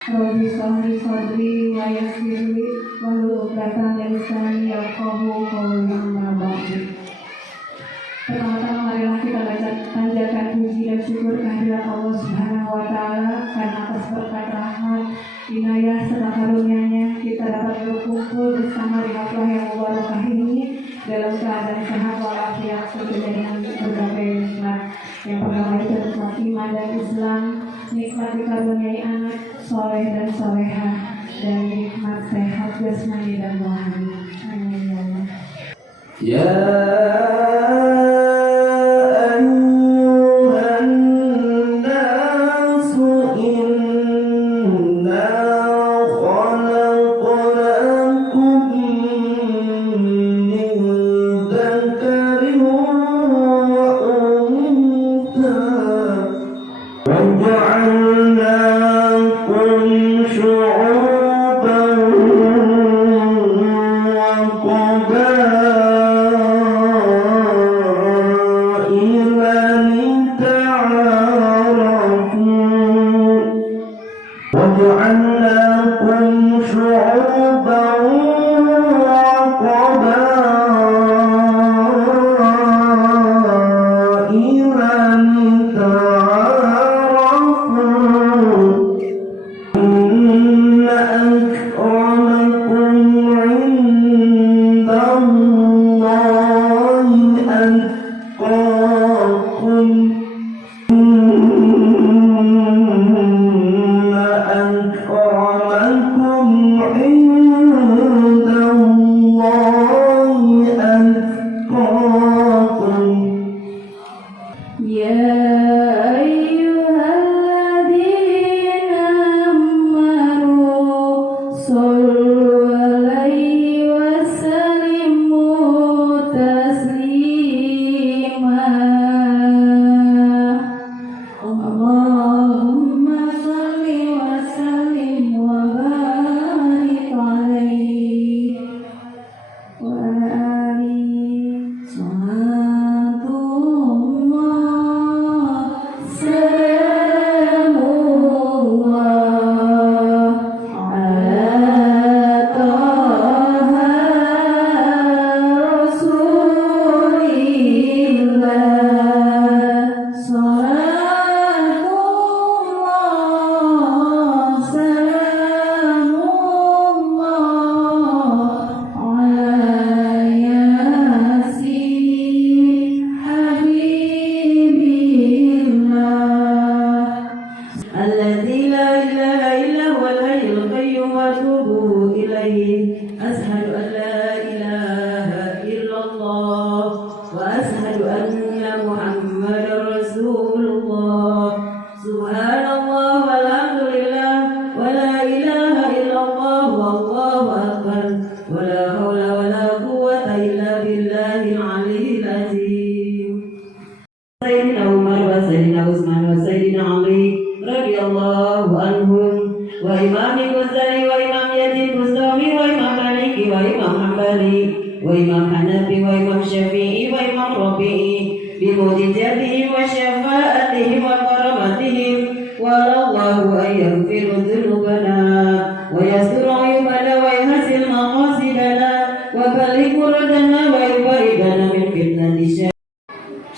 Rabbi shrah sadri wa yassir li wahlul 'uqdatam min lisani yafqahu qawli. Amma ba'du. Pertama-tama marilah kita panjatkan puji dan syukur kehadirat Allah Subhanahu wa taala karena atas berkat rahmat, inayah serta karunia-Nya kita dapat berkumpul bersama di haflah yang mubarakah ini dalam keadaan sehat walafiat serta dengan berbagai nikmat. Yang pertama itu nikmat iman dan Islam, nikmat dikaruniai anak soleh dan solehah, dan nikmat sehat jasmani dan rohani. Amin ya Allah. Ya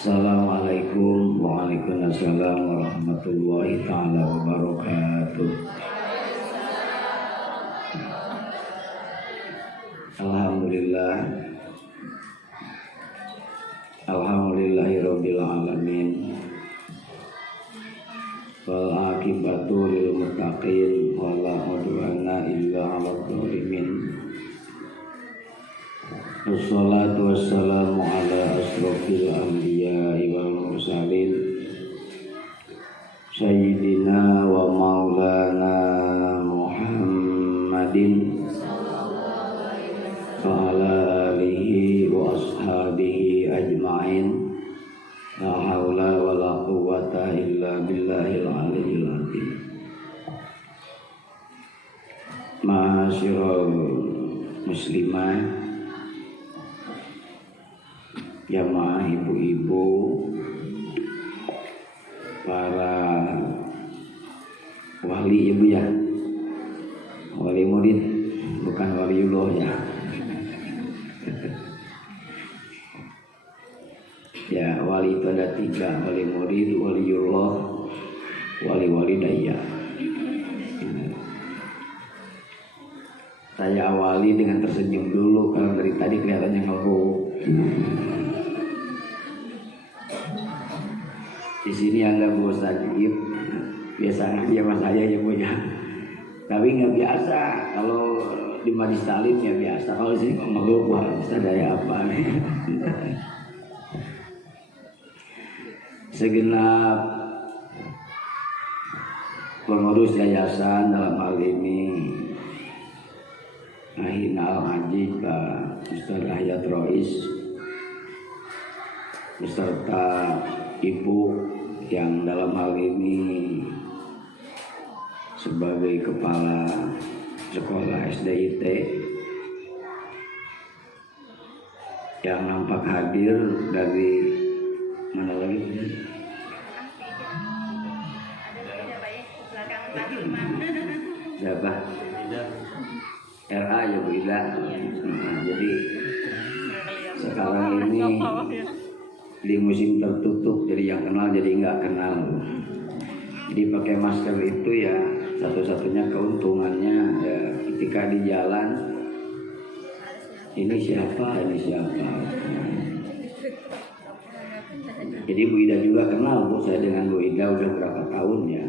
Assalamualaikum warahmatullahi ta'ala wabarakatuh. Alhamdulillah, alhamdulillahirabbil alamin. Wal aqibatu lil muttaqin wala udwana illa 'alal zalimin. Wassalatu wassalamu ala asrofil anbiya'i wal mursalin Sayyidina wa maulana Muhammadin wa ala alihi wa ashabihi ajma'in. La hawla wa la quwwata illa billahil aliyyil azim. Ma'asyiral muslimah, jamaah ibu-ibu, para wali ibu ya, wali murid bukan waliullah ya. Ya, wali itu ada 3, wali murid, waliullah, wali daya. Saya awali dengan tersenyum dulu karena dari tadi kelihatannya ngeluh. Di sini ada bos Sajib, biasa ngaji sama saya ya Bu ya. Tapi nggak biasa kalau di Majlis Talim ya biasa. Kalau di sini kok ngeluh, wah bisa daya apa nih? Segenap pengurus yayasan dalam hal ini Ahina Al-Hajij Pak Ustaz Hayat Rois beserta Ibu yang dalam hal ini sebagai kepala sekolah SDIT yang nampak hadir dari mana lagi? Siapa? RA ya Bu Ida. Nah, jadi sekarang ini di musim tertutup, jadi yang kenal jadi nggak kenal. Jadi pakai masker itu ya satu-satunya keuntungannya ya, ketika di jalan ini siapa. Jadi Bu Ida juga kenal Bu, saya dengan Bu Ida udah berapa tahun ya.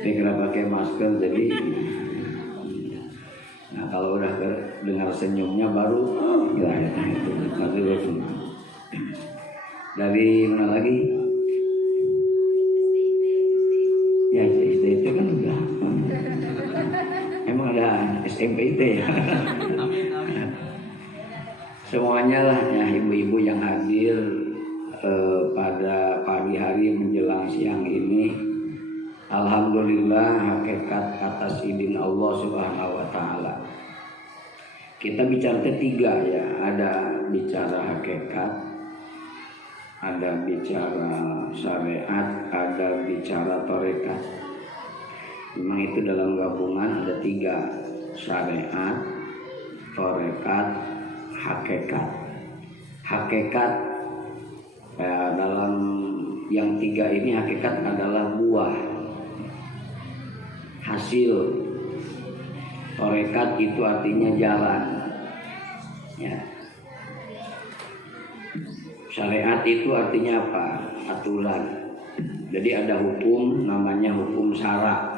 Saya kira pakai masker jadi. Nah kalau udah dengar senyumnya baru ya itu dari mana lagi? Ya SDIT kan udah. Emang ada SMPT ya. Semuanya lah ya ibu-ibu yang hadir pada pagi hari menjelang siang ini. Alhamdulillah hakikat atas izin Allah Subhanahu wa taala. Kita bicara 3 ya, ada bicara hakikat, ada bicara syariat, ada bicara tarekat. Memang itu dalam gabungan ada 3, syariat, tarekat, hakikat. Hakikat ya, dalam yang 3 ini hakikat adalah buah, hasil. Tarekat itu artinya jalan ya. Syariat itu artinya apa? Aturan. Jadi ada hukum namanya hukum syara.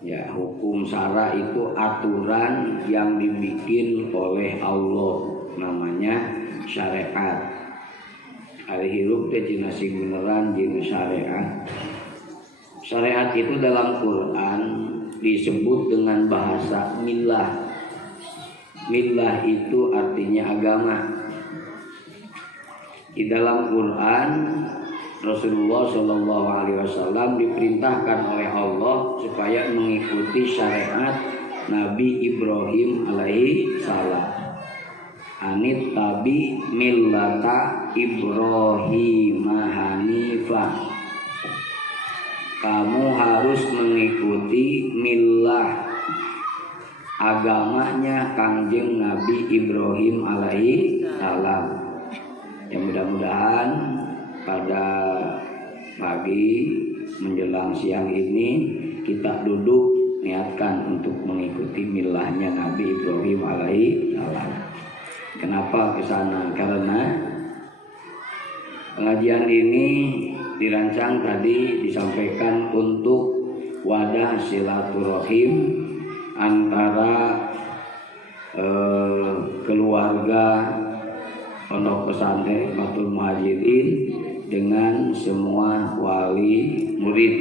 Ya, hukum syara itu aturan yang dibikin oleh Allah, namanya syariat. Ari hirup teh cina sing beneran jeung syariat. Syariat itu dalam Quran disebut dengan bahasa millah. Millah itu artinya agama. Di dalam Quran Rasulullah SAW diperintahkan oleh Allah supaya mengikuti syariat Nabi Ibrahim alaihi salam. Anit tabi millata Ibrahim hanifah. Kamu harus mengikuti millah, agamanya Kangjeng Nabi Ibrahim alaihi salam. Ya mudah-mudahan pada pagi menjelang siang ini kita duduk niatkan untuk mengikuti millahnya Nabi Ibrahim alaihi salam. Kenapa ke sana? Karena pengajian ini dirancang tadi disampaikan untuk wadah silaturahim antara keluarga pondok pesantren Hikmatul Muhajirin dengan semua wali murid,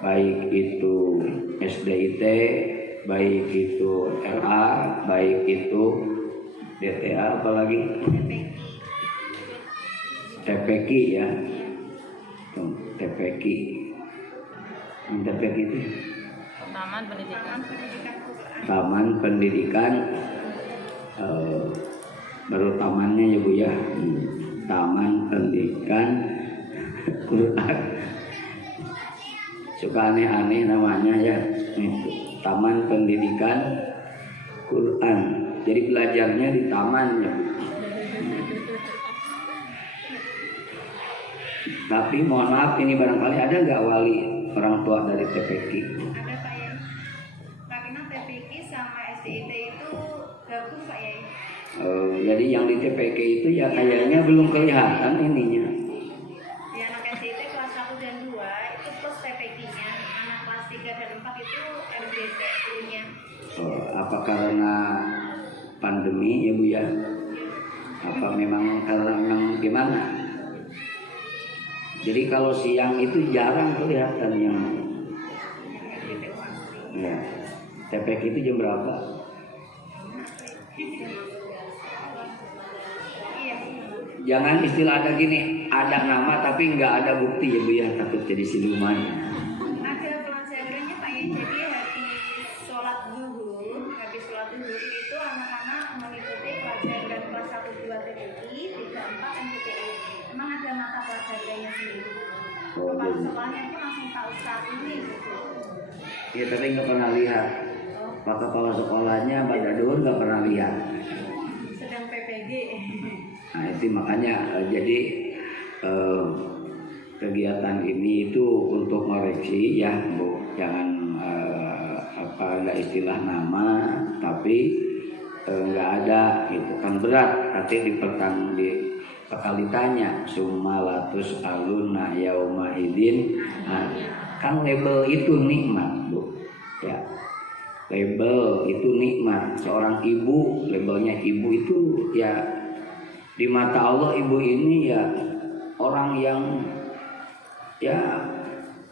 baik itu SDIT, baik itu RA, baik itu DTA, apalagi TPQ ya. TPQ itu Taman Pendidikan baru tamannya ya Bu ya, Taman Pendidikan Quran. Suka aneh-aneh namanya ya. Taman Pendidikan Quran. Jadi belajarnya di tamannya. Tapi mohon maaf, ini barangkali ada nggak wali orang tua dari TPQ? Ada Pak Yai. Karena TPQ sama SDIT itu gabung Pak Yai. Jadi yang di TPQ itu ya kayaknya belum kelihatan ininya. Di anak SDIT kelas 1 dan 2 itu plus TPQ-nya. Anak kelas 3 dan 4 itu RBT-nya. Apa karena pandemi ya Bu ya? Apa memang karena memang gimana? Jadi kalau siang itu jarang kelihatan yang ya. TPQ itu jam berapa? Iya. Jangan istilah ada gini, ada nama tapi nggak ada bukti ya Bu ya, takut jadi siluman. Ada pelajarannya Pak Yai. Jadi habis sholat zuhur itu anak-anak mengikuti pelajaran kelas 1 2 TPQ, 3 4 MPTI. Memang ada mata pelajarannya sendiri. Kepala sekolahnya pun langsung tahu saat ini. Ya tapi nggak pernah lihat. Pak kepala sekolahnya Mbak Dadur nggak pernah lihat. Sedang PPG. Nah itu makanya jadi kegiatan ini itu untuk koreksi ya Bu, jangan apa ada istilah nama tapi nggak ada gitu kan, berat nanti bakal ditanya sumalatus aluna yauma idin. Nah, kan label itu nikmat Bu ya, label itu nikmat. Seorang ibu, labelnya ibu itu ya di mata Allah, ibu ini ya orang yang ya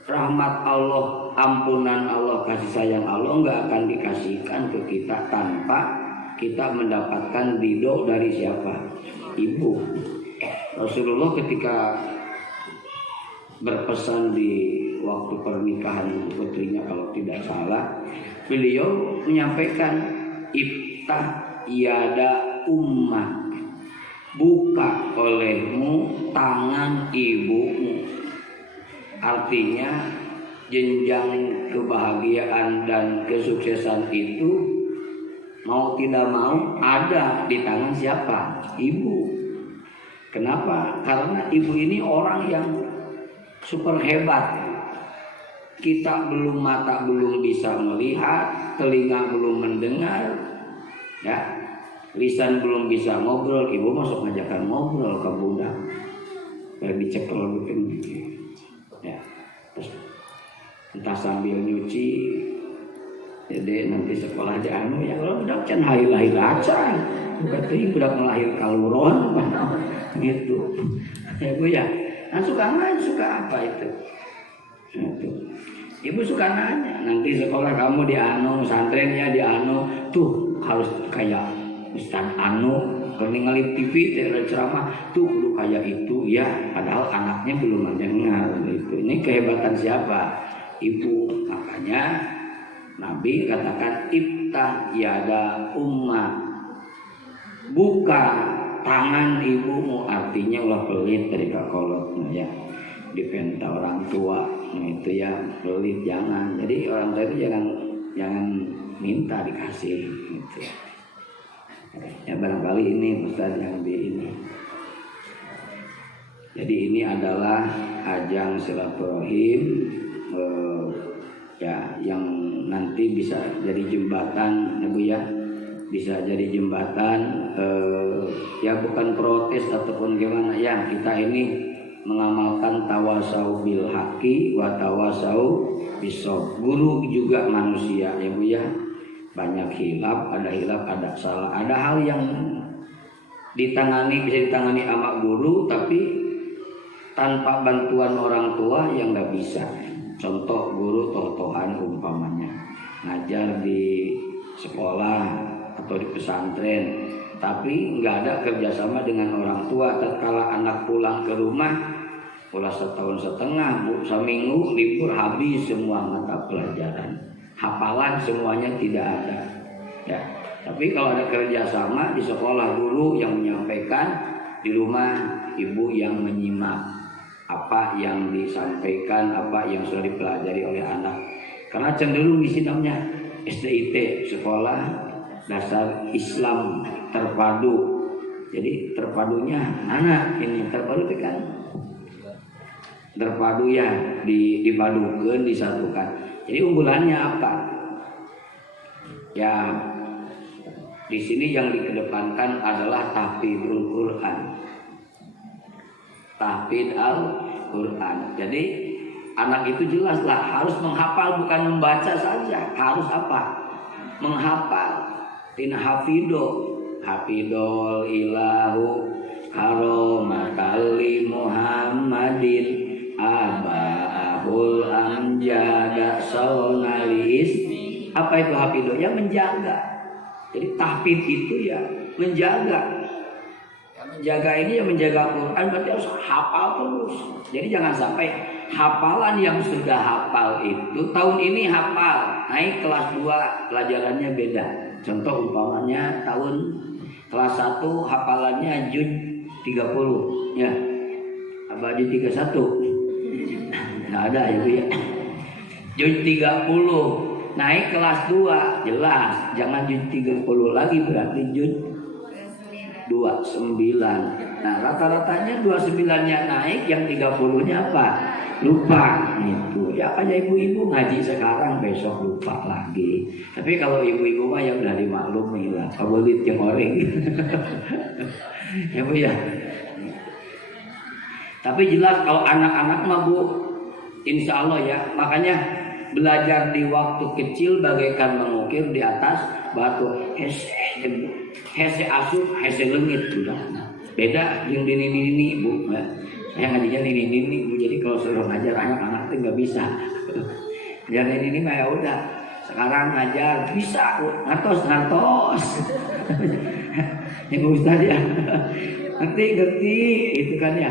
rahmat Allah, ampunan Allah, kasih sayang Allah nggak akan dikasihkan ke kita tanpa kita mendapatkan ridho dari siapa? Ibu. Rasulullah ketika berpesan di waktu pernikahan putrinya kalau tidak salah, beliau menyampaikan iftah yada ummah, buka olehmu tangan ibumu. Artinya jenjang kebahagiaan dan kesuksesan itu mau tidak mau ada di tangan siapa? Ibu. Kenapa? Karena ibu ini orang yang super hebat. Kita mata belum bisa melihat, telinga belum mendengar, ya, lisan belum bisa ngobrol. Ibu masuk ngajakan ngobrol ke budak, kayak dicekel gitu, ya. Terus entah sambil nyuci, jadi nanti sekolah di anu ya kalau budak can lahir aja, berarti budak melahir kaluron, gitu. Ya Bu ya, nah suka main, suka apa itu? Itu. Ibu suka nanya, nanti sekolah kamu di anu, pesantrennya di anu, tuh harus kayak Ustaz anu, kalau ngalip TV ada ceramah, tuh kudu kayak itu ya, padahal anaknya belum mendengar gitu. Ini kehebatan siapa? Ibu. Makanya Nabi katakan iftah yada ummah, buka tangan ibumu, artinya ulah pelit dari kakolotnya ya, dipenta orang tua. Nah itu ya pelit jangan. Jadi orang tua itu jangan minta dikasih gitu ya. Ya barangkali ini Ustaz yang di ini. Jadi ini adalah ajang silaturahim ya yang nanti bisa jadi jembatan ya Bu ya. Bisa jadi jembatan ya bukan protes ataupun gimana ya, kita ini mengamalkan tawasau bil haqi wa tawasau bisob. Guru juga manusia ya Bu ya, banyak hilaf, ada salah, ada hal yang bisa ditangani sama guru tapi tanpa bantuan orang tua yang nggak bisa. Contoh guru toh-tohan umpamanya ngajar di sekolah atau di pesantren tapi nggak ada kerjasama dengan orang tua. Tatkala anak pulang ke rumah ulah setahun setengah Bu, seminggu libur habis semua mata pelajaran, hafalan semuanya tidak ada ya. Tapi kalau ada kerjasama di sekolah, guru yang menyampaikan, di rumah ibu yang menyimak apa yang disampaikan, apa yang sudah dipelajari oleh anak. Karena cenderung di sini namanya SDIT, Sekolah Dasar Islam Terpadu. Jadi terpadunya anak ini terpadu itu kan terpadu ya, dipadukan, disatukan. Jadi unggulannya apa? Ya di sini yang dikedepankan adalah tahfidzul Quran. Tahfidz Al-Quran. Jadi anak itu jelaslah harus menghafal, bukan membaca saja. Harus apa? Menghafal. In hafidol ilahu karomakali Muhammadin abahul amjada saunalis. Apa itu hafido? Yang menjaga. Jadi tahfidz itu ya menjaga. Menjaga ini ya menjaga Quran, berarti harus hafal terus. Jadi jangan sampai hafalan yang sudah hafal itu tahun ini hafal, naik kelas 2 pelajarannya beda. Contoh umpamanya tahun kelas 1 hafalannya juz 30 ya. Apa juz 31? Enggak ada ya Bu ya. Juz 30 naik kelas 2 jelas, jangan juz 30 lagi, berarti juz 29. Nah rata-ratanya 29-nya naik, yang 30-nya apa? Lupa gitu. Ya kayak ibu-ibu ngaji sekarang besok lupa lagi. Tapi kalau ibu-ibu mah ya udah dimaklumi lah. Kabulit yang orang. Ya Bu ya. Tapi jelas kalau anak-anak mah Bu, insya Allah ya. Makanya belajar di waktu kecil bagaikan mengukir di atas batu. Hese asup, hese lengit sudah. Beda yang ini Bu. Saya ngajinya ini Bu. Jadi kalau suruh ngajar anak-anak itu nggak bisa. Ngajar ini mah ya udah. Sekarang ngajar bisa Bu. Ngantos. Ya Bu Ustaz ya. Ngerti itu kan ya.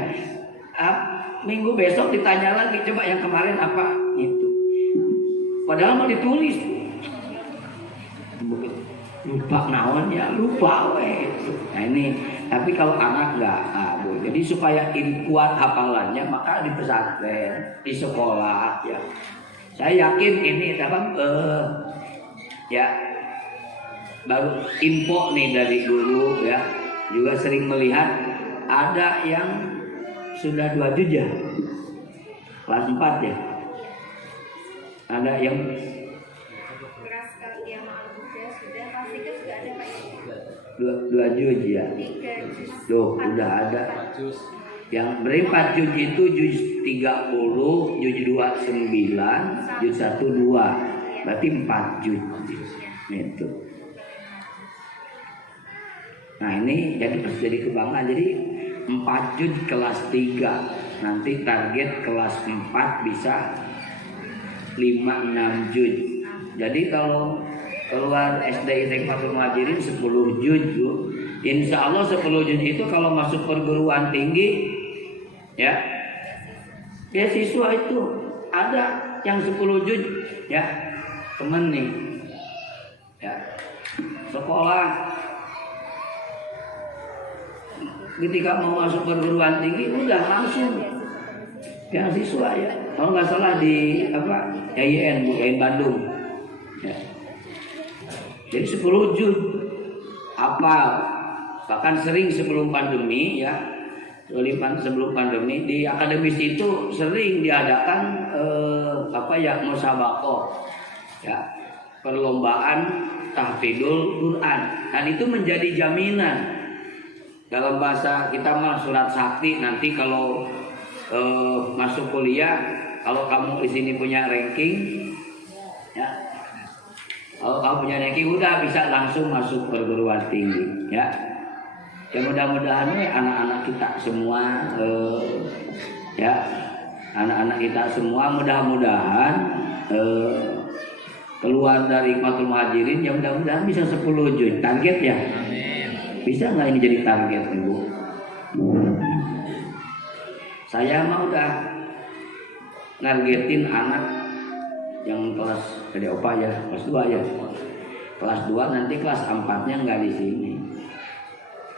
Minggu besok ditanya lagi, coba yang kemarin apa itu. Padahal mau ditulis. Lupa naonnya, lupa itu. Nah ini, tapi kalau anak enggak, Bu. Jadi supaya kuat hafalannya, maka di pesantren, di sekolah ya. Saya yakin ini ya baru info nih dari guru ya, juga sering melihat ada yang sudah 2 juz ya, kelas 4 ya. Ada yang dua juz ya. Loh, udah ada. Yang berempat juz itu juz 30, juz 29, juz 1 2. Berarti 4 juz. Itu. Nah, ini jadi kebanggaan. Jadi 4 juz kelas 3. Nanti target kelas 4 bisa 5-6 juz. Jadi kalau keluar SDIT Fathul Muhajirin 10 juz Bu. Insya Allah 10 juz itu kalau masuk perguruan tinggi ya siswa itu ada yang 10 juz ya, temen nih ya, sekolah ketika mau masuk perguruan tinggi udah langsung yang siswa ya. Kalau nggak salah di YIN Bu, YIN Bandung ya. Jadi 10 juz hafal. Bahkan sering sebelum pandemi ya, sebelum pandemi di akademis itu sering diadakan musabaqah ya, perlombaan tahfidzul Quran. Dan itu menjadi jaminan dalam bahasa kita mah surat sakti. Nanti kalau masuk kuliah, kalau kamu di sini punya ranking ya, kalau kamu punya ranking udah bisa langsung masuk perguruan tinggi ya. Ya mudah-mudahan anak-anak kita semua ya, anak-anak kita semua mudah-mudahan keluar dari Fathul Muhajirin ya, mudah-mudahan bisa 10 juz target ya. Bisa nggak ini jadi target Bu? Saya mah udah nargetin anak yang kelas dari opa ya, kelas 2 ya. Kelas 2 nanti kelas 4-nya nggak di sini.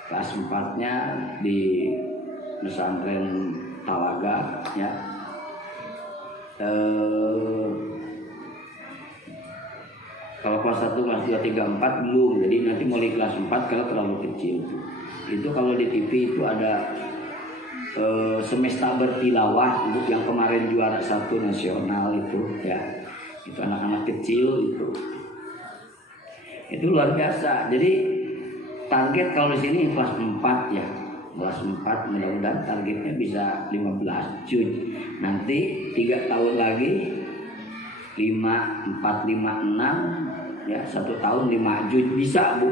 Kelas 4-nya di pesantren Talaga ya. Kalau kelas 1, kelas 2, 3, 4 belum. Jadi nanti mulai kelas 4 kalau terlalu kecil. Itu kalau di TV itu ada semesta bertilawah untuk yang kemarin juara 1 nasional itu ya. Itu anak-anak kecil itu luar biasa. Jadi target kalau di sini kelas 4 ya. Kelas 4 mudah-mudahan targetnya bisa 15 juz. Nanti 3 tahun lagi 5, 4, 5, 6 ya, 1 tahun 5 juz bisa Bu.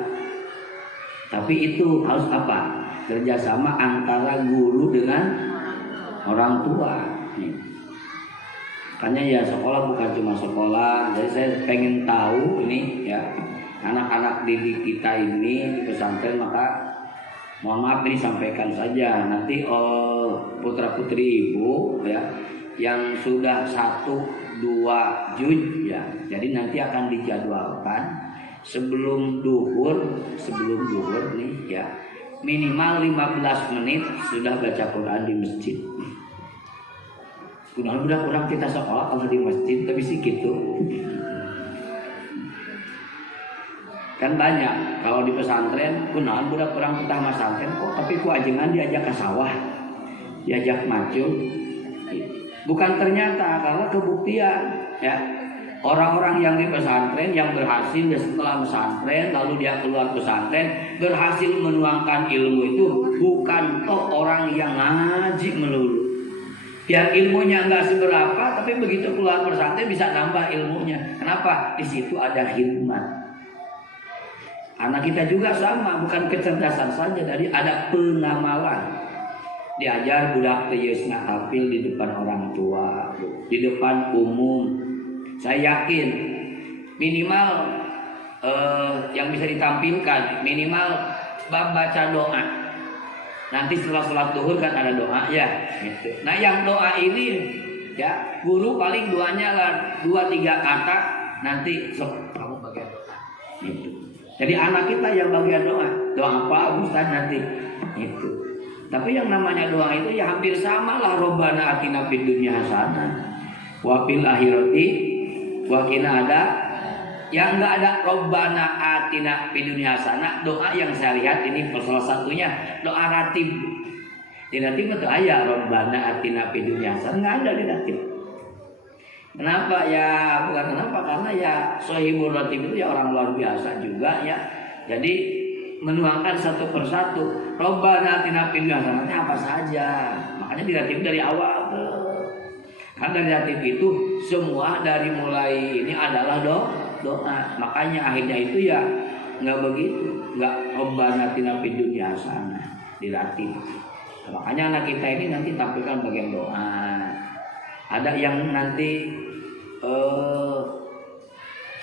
Tapi itu harus apa? Kerjasama antara guru dengan orang tua. Makanya ya sekolah bukan cuma sekolah. Jadi saya pengen tahu ini ya, anak-anak didik kita ini di pesantren, maka mohon maaf ini sampaikan saja. Nanti putra putri ibu ya yang sudah 1, 2 juz ya. Jadi nanti akan dijadwalkan sebelum duhur nih ya. Minimal 15 menit sudah baca Quran di masjid. Udah kurang kita sekolah kalau di masjid tapi sih gitu. Kan banyak kalau di pesantren, kunaon budak kurang kita pesantren kok, tapi ku ajengan diajak ke sawah, diajak macul. Bukan ternyata, karena kebuktian ya. Orang-orang yang di pesantren yang berhasil setelah pesantren lalu dia keluar pesantren berhasil menuangkan ilmu itu bukan toh orang yang ngaji melulu. Yang ilmunya enggak seberapa tapi begitu keluar pesantren bisa nambah ilmunya. Kenapa? Di situ ada hikmat. Anak kita juga sama, bukan kecerdasan saja, dari ada pengamalan. Diajar budak teu geus ngahafil di depan orang tua, di depan umum. Saya yakin minimal yang bisa ditampilkan minimal bab baca doa. Nanti setelah sholat zuhur kan ada doa ya. Gitu. Nah yang doa ini ya guru paling doanya lah 2-3 kata, nanti sok kamu bagian doa. Gitu. Jadi anak kita yang bagian doa apa Ustaz nanti itu. Tapi yang namanya doa itu ya hampir sama lah, Robbana atina fid dunya hasanah wa fil akhirati wa qina ada. Yang enggak ada Robbana atina fid dunya hasanah, doa yang saya lihat ini salah satunya doa ratib. Di ratib itu aya Robbana atina fid dunya hasanah, enggak ada di ratib. Kenapa ya? Bukan kenapa, karena ya Sohibul Ratib itu ya orang luar biasa juga ya. Jadi menuangkan satu persatu. Robbana atina fid dunya hasanah apa saja. Makanya di ratib dari awal tuh. Kan dari ratib itu semua dari mulai ini adalah doa. Makanya akhirnya itu ya nggak begitu, nggak Robbana atina fid dunya hasanah di ratib. Makanya anak kita ini nanti tampilkan bagian doa. Ada yang nanti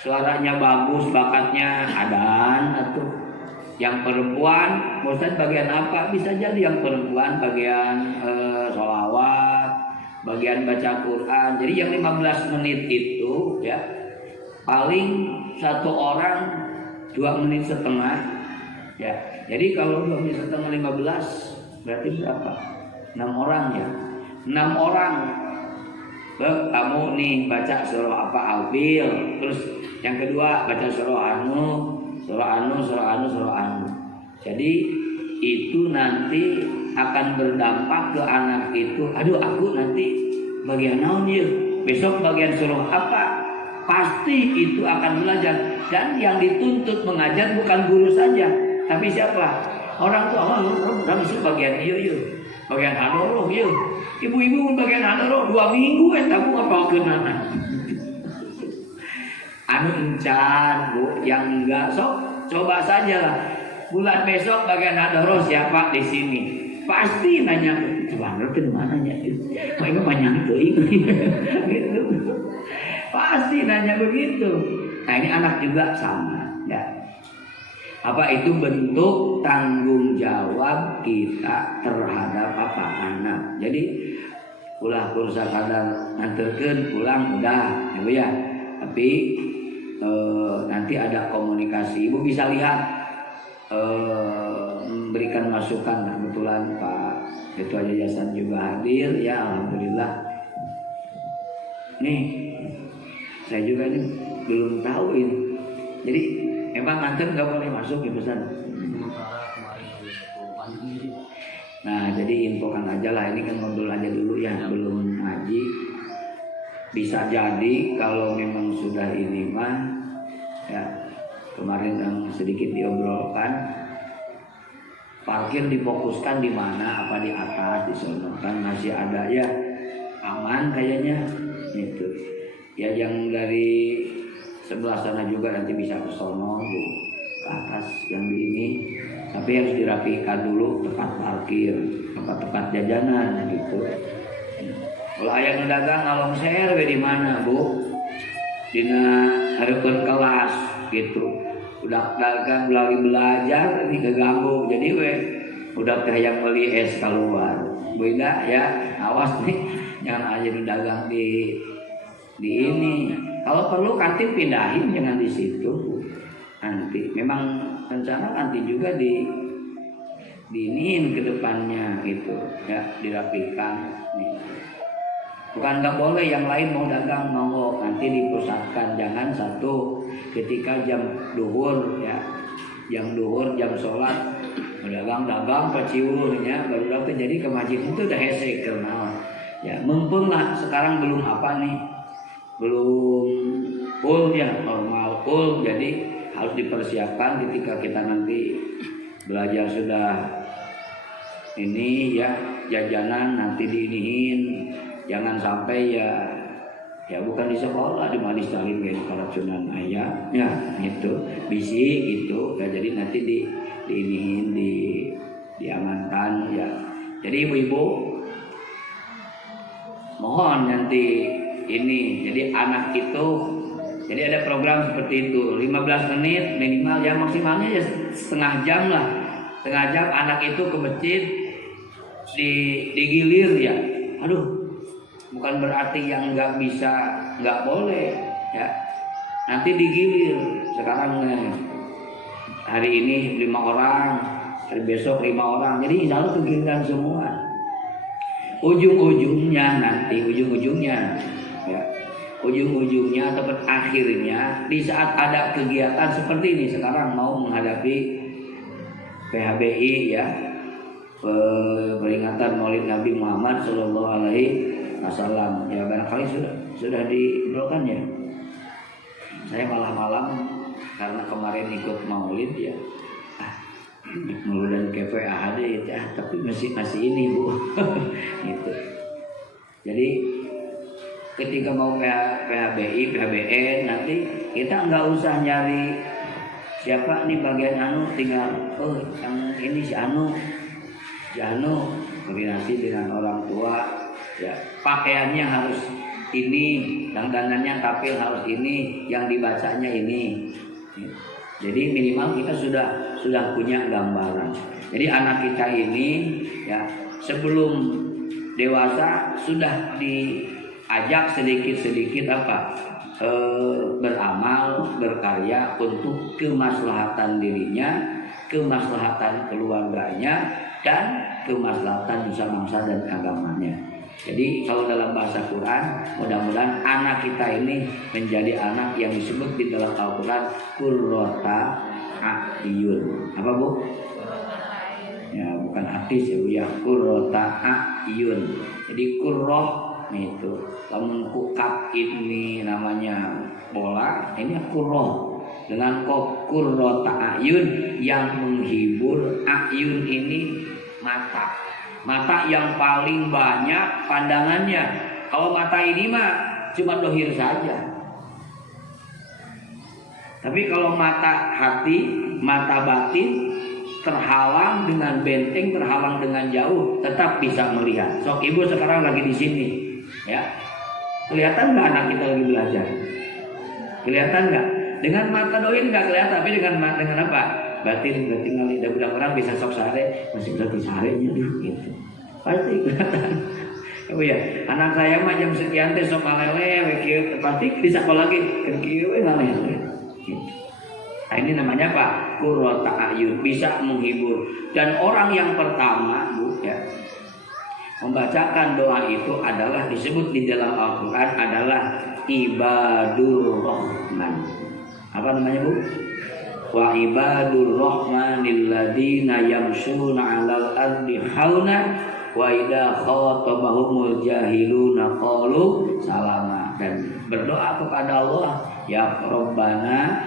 suaranya bagus, bakatnya adan atau yang perempuan, Ustaz bagian apa? Bisa jadi yang perempuan bagian sholawat, bagian baca Quran. Jadi yang 15 menit itu ya paling satu orang 2 menit setengah ya. Jadi kalau 2 menit setengah 15 berarti berapa? 6 orang ya. 6 orang. Kamu nih baca surah apa Al-Fil, terus yang kedua baca surah Anu. Jadi itu nanti akan berdampak ke anak itu. Aduh, aku nanti bagian naon ya? Besok bagian surah apa? Pasti itu akan belajar. Dan yang dituntut mengajar bukan guru saja, tapi siapa? Orang tua. Orang itu bagian iya. Bagian hadoroh iya. Ibu-ibu bagian hadoroh 2 minggu tamu apa kenana. Anu encan Bu, yang enggak sok coba saja lah. Bulan besok bagian hadoroh siapa di sini? Pasti nanya, coba ngerti mana nya itu. Mereka banyak itu gitu. Pasti nanya begitu. Nah ini anak juga sama ya. Apa itu bentuk tanggung jawab kita terhadap apa anak. Jadi ulah kursa kadang nganterkeun pulang udah ya. Tapi nanti ada komunikasi. Ibu bisa lihat memberikan masukan. Kebetulan Pak Ketua Yayasan juga hadir ya, alhamdulillah. Nih saya juga ini belum tahu ini Jadi emang nganter nggak boleh masuk ya pesan. Nah jadi infokan aja lah, ini kan ngobrol aja dulu ya, belum ngaji. Bisa jadi kalau memang sudah ini mah ya, kemarin yang sedikit diobrolkan, parkir difokuskan di mana, apa di atas, di sana kan masih ada ya, aman kayaknya itu. Ya yang dari sebelah sana juga nanti bisa ke sono Bu, ke atas yang di ini. Tapi harus dirapikan dulu tempat parkir, tempat jajanan gitu. Kalau aya nu dagang ngalong share we di mana, Bu? Dina hareupeun kelas gitu. Udah dagang lagi belajar ini keganggu. Jadi we udah teh yang beli es keluar. Beda ya, awas nih jangan aja nu dagang di ini. Kalau perlu kantin pindahin, jangan di situ. Nanti memang rencana nanti juga diinin ke depannya gitu ya, dirapikan nih. Bukan nggak boleh yang lain mau dagang monggo, nanti dipusatkan. Jangan satu ketika jam duhur ya, jam sholat dagang peciwurnya baru dapat, jadi ke masjid itu udah hese kenal ya. Mumpung lah sekarang belum apa nih, belum full ya, normal full, jadi harus dipersiapkan ketika kita nanti belajar sudah ini ya, jajanan nanti diinihin, jangan sampai ya bukan di sekolah di malis saling kayak keracunan ayam ya gitu, bisi itu ya, jadi nanti diinihin, diamankan ya. Jadi ibu-ibu mohon nanti ini, jadi anak itu, jadi ada program seperti itu, 15 menit minimal ya, maksimalnya ya setengah jam lah. Setengah jam anak itu ke masjid digilir ya. Aduh, bukan berarti yang nggak bisa, nggak boleh ya. Nanti digilir. Sekarang hari ini 5 orang, hari besok 5 orang. Jadi insya Allah kegiliran semua. Ujung-ujungnya atau akhirnya di saat ada kegiatan seperti ini sekarang mau menghadapi PHBI ya, peringatan Maulid Nabi Muhammad Sallallahu Alaihi Wasallam ya, barangkali sudah dibrokan ya. Saya malam karena kemarin ikut Maulid ya, Maulid dan KPAHD ya, tapi masih ini Bu gitu. Jadi ketika mau PHBI, PHBN nanti kita nggak usah nyari siapa nih bagian tinggal yang ini si Anu koordinasi dengan orang tua ya, pakaiannya harus ini, dandanannya tampil harus ini, yang dibacanya ini. Jadi minimal kita sudah punya gambaran. Jadi anak kita ini ya sebelum dewasa sudah diajak sedikit-sedikit beramal, berkarya untuk kemaslahatan dirinya, kemaslahatan keluarganya, dan kemaslahatan nusa bangsa dan agamanya. Jadi kalau dalam bahasa Quran, mudah-mudahan anak kita ini menjadi anak yang disebut di dalam Al-Quran qurrata a'yun. Apa Bu? Ya bukan atis ya Bu ya, qurrata a'yun. Jadi qurrah itu, lamun kukap ini namanya bola, ini qurrah dengan qurrata a'yun yang menghibur. A'yun ini mata yang paling banyak pandangannya. Kalau mata ini mah cuma dohir saja. Tapi kalau mata hati, mata batin terhalang dengan benteng, terhalang dengan jauh, tetap bisa melihat. Sok ibu sekarang lagi di sini, ya. Kelihatan nggak anak kita lagi belajar? Kelihatan nggak? Dengan mata dohir nggak kelihatan, tapi dengan apa? Batin kali dan orang bisa sok sare, masih lagi sarenya gitu. Pasti kelihatan. Oh ya, anak saya mah jam sekian teh sok malele, kieu pasti bisa lagi kieu ngalele. Nah, ini namanya apa? Qurrata a'yun, bisa menghibur. Dan orang yang pertama, Bu, ya, membacakan doa itu adalah disebut di dalam Al-Quran adalah ibadur rahman. Apa namanya Bu? Wa ibadur rahmanil ladzina yamshuna 'alal ardi hauna wa idza khatabahumul jahiluna qalu salama. Dan berdoa kepada Allah, ya Rabbana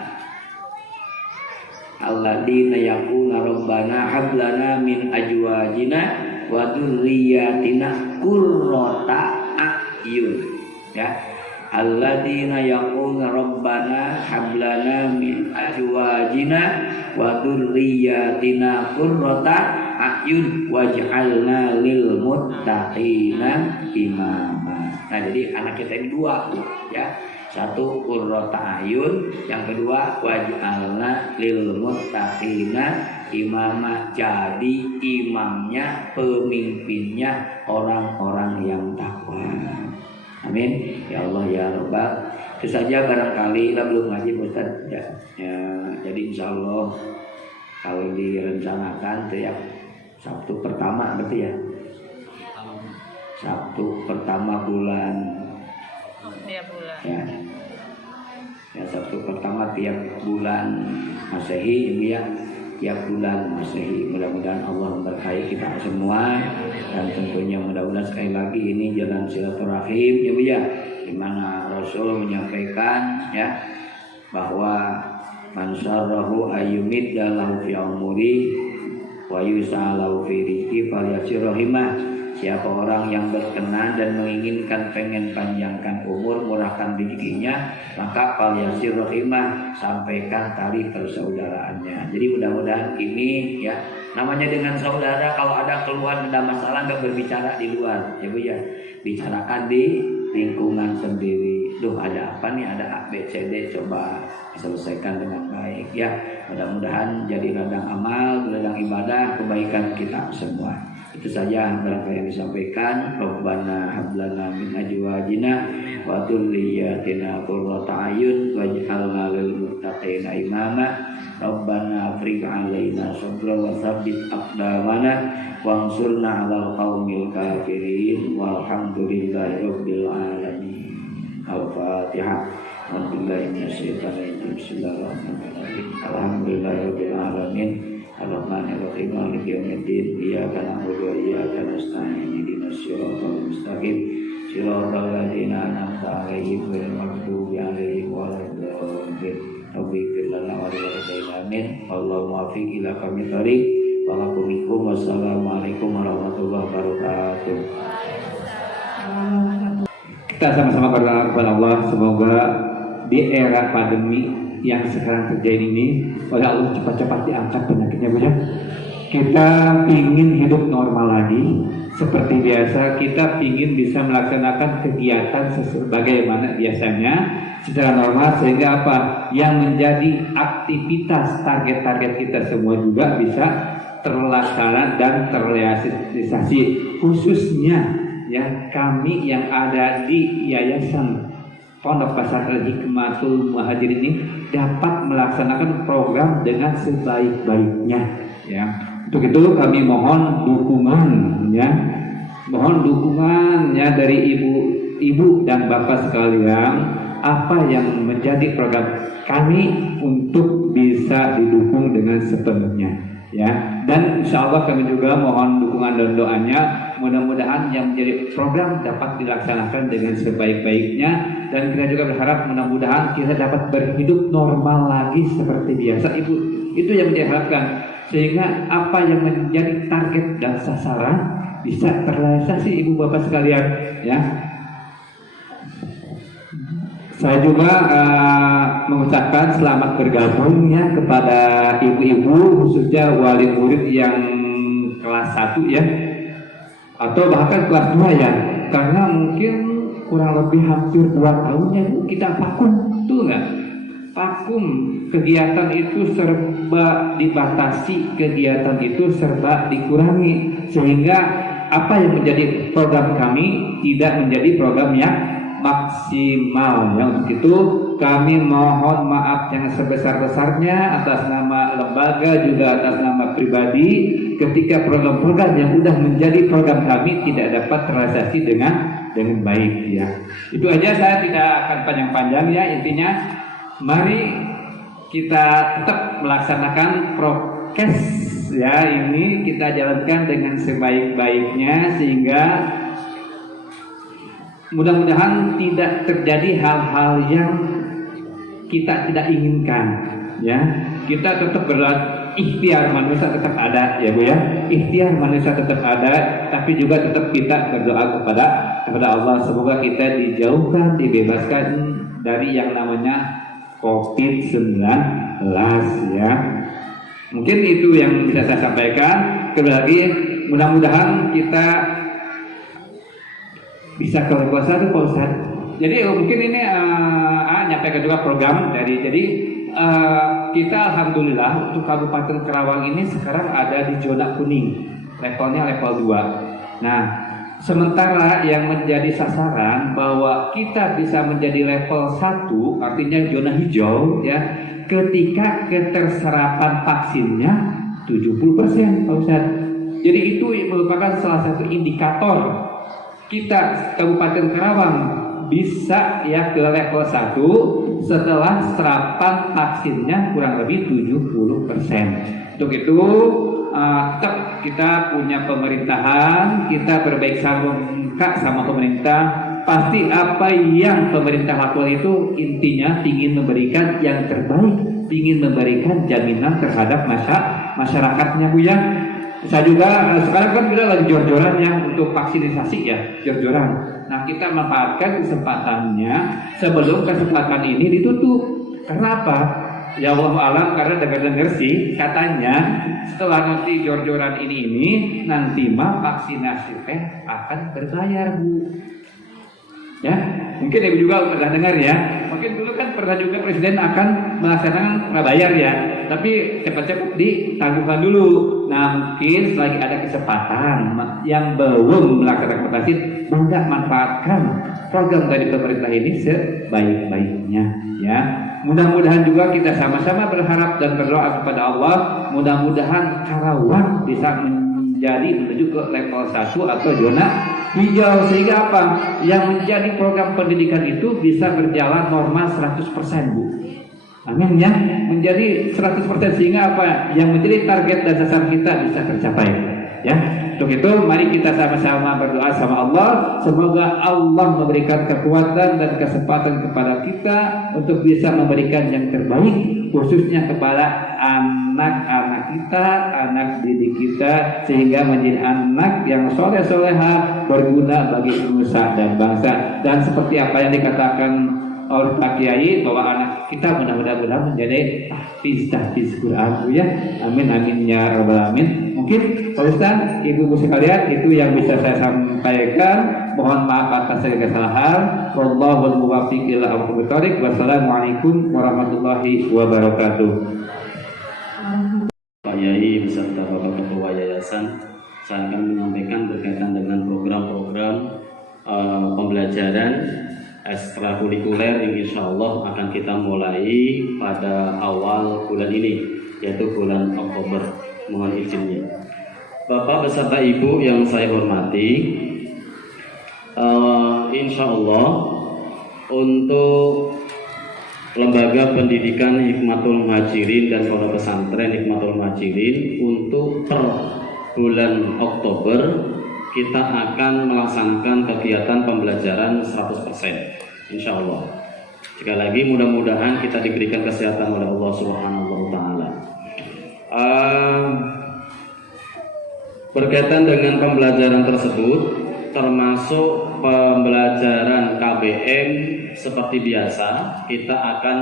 alladzina yaquluna rabbana hab lana min azwajina wa dzurriyyatina qurrata a'yun. Ya, alladzina yaquluna rabbana hab lana min azwajina wa dzurriyyatina qurrata a'yun waj'alna lil muttaqina imama. Nah, jadi anak kita ini dua, ya. Satu qurrata a'yun, yang kedua waj'alna lil muttaqina imama. Jadi imamnya, pemimpinnya orang-orang yang takwa. Amin. Ya Allah ya Rabbal. Itu saja barangkali lah belum ngaji Ustaz ya. Jadi insya Allah kalau direncanakan tiap Sabtu pertama berarti ya. Sabtu pertama bulan. Tiap bulan. Ya Sabtu pertama tiap bulan Masehi ya. Tiap bulan Masehi. Mudah-mudahan Allah memberkahi kita semua, dan tentunya mudah-mudahan sekali lagi ini jalan silaturahim ya Bu ya, di mana Rasul menyampaikan ya bahwa man syarrahu ayyumid lahu fi umuri wa yus'alahu fi rizqi falyasir rahimah. Siapa orang yang berkenan dan menginginkan pengen panjangkan umur, murahkan rezekinya, maka falyasir rahimah, sampaikan tali persaudaraannya. Jadi mudah-mudahan ini ya, namanya dengan saudara, kalau ada keluhan, ada masalah, nggak berbicara di luar ya Bu ya, bicarakan di lingkungan sendiri. Duh ada apa nih, ada A, B, C, D, coba selesaikan dengan baik ya. Mudah-mudahan jadi ladang amal, ladang ibadah, kebaikan kita semua. Itu saja barangkali yang disampaikan. Rabbana hablana min azwajina wa dzurriyyatina qurrata a'yun waj'alna lil muttaqina imama. Rabbana afrigh 'alaina sabran wa tsabbit aqdamana wansurna 'alal qaumil kafirin walhamdulillahi rabbil alamin. Al-Fatihah. Alhamdulillahi minasyaitonir rajim. Bismillahirrahmanirrahim. Alhamdulillahirabbil alamin. Ar-Rahmanir-Rahim. Maliki yaumiddin. Iyyaka na'budu wa iyyaka nasta'in. Ihdinas siratal mustaqim. Siratal ladzina an'amta 'alaihim ghairil maghdubi 'alaihim waladdallin. Rabbighfir lana wa li walidayna amin. Allahumma waffiq ila aqwamit thoriq. Wassalamualaikum warahmatullahi wabarakatuh. Kita sama-sama berdoa kepada Allah, semoga di era pandemi yang sekarang terjadi ini oleh Allah cepat-cepat diangkat penyakitnya Bu ya. Kita ingin hidup normal lagi seperti biasa, kita ingin bisa melaksanakan kegiatan sebagaimana biasanya secara normal, sehingga apa yang menjadi aktivitas target-target kita semua juga bisa terlaksana dan terrealisasi, khususnya ya kami yang ada di Yayasan Pondok Pesantren Hikmatul Muhajirin ini dapat melaksanakan program dengan sebaik-baiknya ya. Untuk itu kami mohon dukungan ya dari ibu dan bapak sekalian, apa yang menjadi program kami untuk bisa didukung dengan sepenuhnya ya. Dan insya Allah kami juga mohon dukungan dan doanya, mudah-mudahan yang menjadi program dapat dilaksanakan dengan sebaik-baiknya, dan kita juga berharap mudah-mudahan kita dapat berhidup normal lagi seperti biasa Ibu. Itu yang diharapkan, sehingga apa yang menjadi target dan sasaran bisa terrealisasi Ibu Bapak sekalian ya. Saya juga mengucapkan selamat bergabung ya kepada ibu-ibu, khususnya wali murid yang kelas 1 ya, atau bahkan kelas 2 ya, karena mungkin kurang lebih hampir 2 tahunnya kita vakum, betul nggak? Vakum, kegiatan itu serba dibatasi, kegiatan itu serba dikurangi, sehingga apa yang menjadi program kami tidak menjadi program yang maksimal ya. Untuk itu kami mohon maaf yang sebesar-besarnya atas nama lembaga juga atas nama pribadi ketika program-program yang sudah menjadi program kami tidak dapat terrealisasi dengan baik ya. Itu aja, saya tidak akan panjang-panjang ya. Intinya mari kita tetap melaksanakan prokes ya, ini kita jalankan dengan sebaik-baiknya sehingga mudah-mudahan tidak terjadi hal-hal yang kita tidak inginkan ya. Kita tetap ikhtiar manusia tetap ada ya Bu ya, ikhtiar manusia tetap ada, tapi juga tetap kita berdoa kepada Allah semoga kita dijauhkan, dibebaskan dari yang namanya COVID-19 ya. Mungkin itu yang bisa saya sampaikan. Kembali lagi mudah-mudahan kita bisa ke level 1 Pak Ustaz. Jadi mungkin ini nyampe kedua program dari kita alhamdulillah untuk Kabupaten Karawang ini sekarang ada di zona kuning, levelnya level 2. Nah, sementara yang menjadi sasaran bahwa kita bisa menjadi level 1 artinya zona hijau ya ketika keterserapan vaksinnya 70% Pak Ustaz. Jadi itu merupakan salah satu indikator kita Kabupaten Karawang bisa ya ke level 1 setelah serapan vaksinnya kurang lebih 70%. Untuk itu tetap kita punya pemerintahan, kita berbaik sangka sama pemerintah. Pasti apa yang pemerintah lakukan itu intinya ingin memberikan yang terbaik, ingin memberikan jaminan terhadap masyarakatnya Bu ya. Saya juga sekarang kan kita lagi jor-joran ya untuk vaksinasi ya, jor-joran. Nah kita manfaatkan kesempatannya sebelum kesempatan ini ditutup. Karena apa? Ya Allah alam, karena dengar-dengar sih katanya setelah nanti jor-joran ini nanti mah vaksinasi teh akan berbayar Bu. Ya, mungkin Ibu juga pernah dengar ya. Mungkin dulu kan pernah juga Presiden akan melaksanakan prabayar ya, tapi cepat-cepat ditangguhkan dulu. Nah, mungkin selagi ada kesempatan yang belum melaksanakan vaksin, maka manfaatkan program dari pemerintah ini sebaik-baiknya ya. Mudah-mudahan juga kita sama-sama berharap dan berdoa kepada Allah, mudah-mudahan Karawang bisa menjadi menuju ke level 1 atau zona hijau sehingga apa? Yang menjadi program pendidikan itu bisa berjalan normal 100% Bu. Amin ya. Menjadi 100% sehingga apa? Yang menjadi target dan sasaran kita bisa tercapai. Ya. Untuk itu mari kita sama-sama berdoa sama Allah, semoga Allah memberikan kekuatan dan kesempatan kepada kita untuk bisa memberikan yang terbaik khususnya kepada anak-anak kita, anak didik kita sehingga menjadi anak yang soleh-soleha berguna bagi nusa dan bangsa. Dan seperti apa yang dikatakan oleh Pak Kiai bahwa anak kita mudah-mudahan menjadi tahfiz Quran ya. Amin amin ya rabbal alamin. Mungkin Pak Ustaz, Ibu sekalian itu yang bisa saya sampaikan. Mohon maaf atas segala kesalahan. Wallahul muwaffiq ila aqwamit thoriq. Wassalamualaikum warahmatullahi wabarakatuh. Pak Yai beserta Bapak Ketua Yayasan, saya akan menyampaikan berkaitan dengan program-program pembelajaran ekstrakurikuler yang insya Allah akan kita mulai pada awal bulan ini, yaitu bulan Oktober. Mohon izinnya. Bapak beserta Ibu yang saya hormati, insya Allah untuk Lembaga Pendidikan Hikmatul Muhajirin dan Pondok Pesantren Hikmatul Muhajirin untuk per bulan Oktober kita akan melaksanakan kegiatan pembelajaran 100% insya Allah. Sekali lagi mudah-mudahan kita diberikan kesehatan oleh Allah Subhanahu wa Ta'ala. Berkaitan dengan pembelajaran tersebut termasuk pembelajaran KBM seperti biasa, kita akan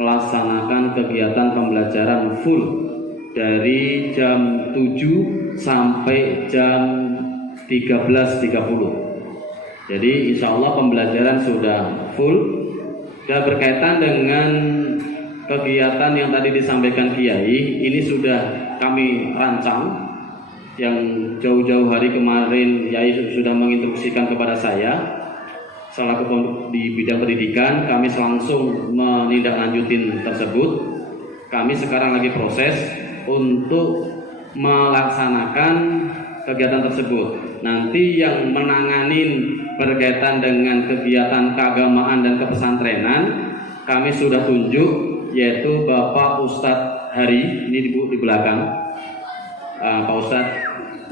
melaksanakan kegiatan pembelajaran full dari jam 7 sampai jam 13.30. Jadi insya Allah pembelajaran sudah full. Dan berkaitan dengan kegiatan yang tadi disampaikan Kiai, ini sudah kami rancang. Yang jauh-jauh hari kemarin Kiai sudah menginstruksikan kepada saya selaku di bidang pendidikan, kami langsung menindaklanjutin tersebut. Kami sekarang lagi proses untuk melaksanakan kegiatan tersebut. Nanti yang menanganin berkaitan dengan kegiatan keagamaan dan kepesantrenan kami sudah tunjuk yaitu Bapak Ustadz Hari, ini di belakang. Pak Ustadz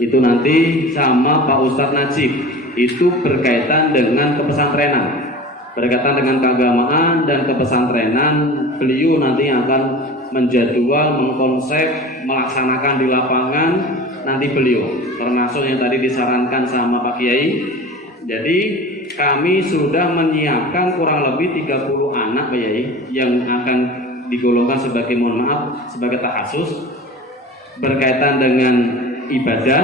itu nanti sama Pak Ustadz Najib, itu berkaitan dengan kepesantrenan, berkaitan dengan keagamaan dan kepesantrenan. Beliau nanti akan menjadwal, mengkonsep, melaksanakan di lapangan nanti beliau, termasuk yang tadi disarankan sama Pak Kiai. Jadi kami sudah menyiapkan kurang lebih 30 anak Pak Kiai yang akan digolongkan sebagai, mohon maaf, sebagai tahasus berkaitan dengan ibadah,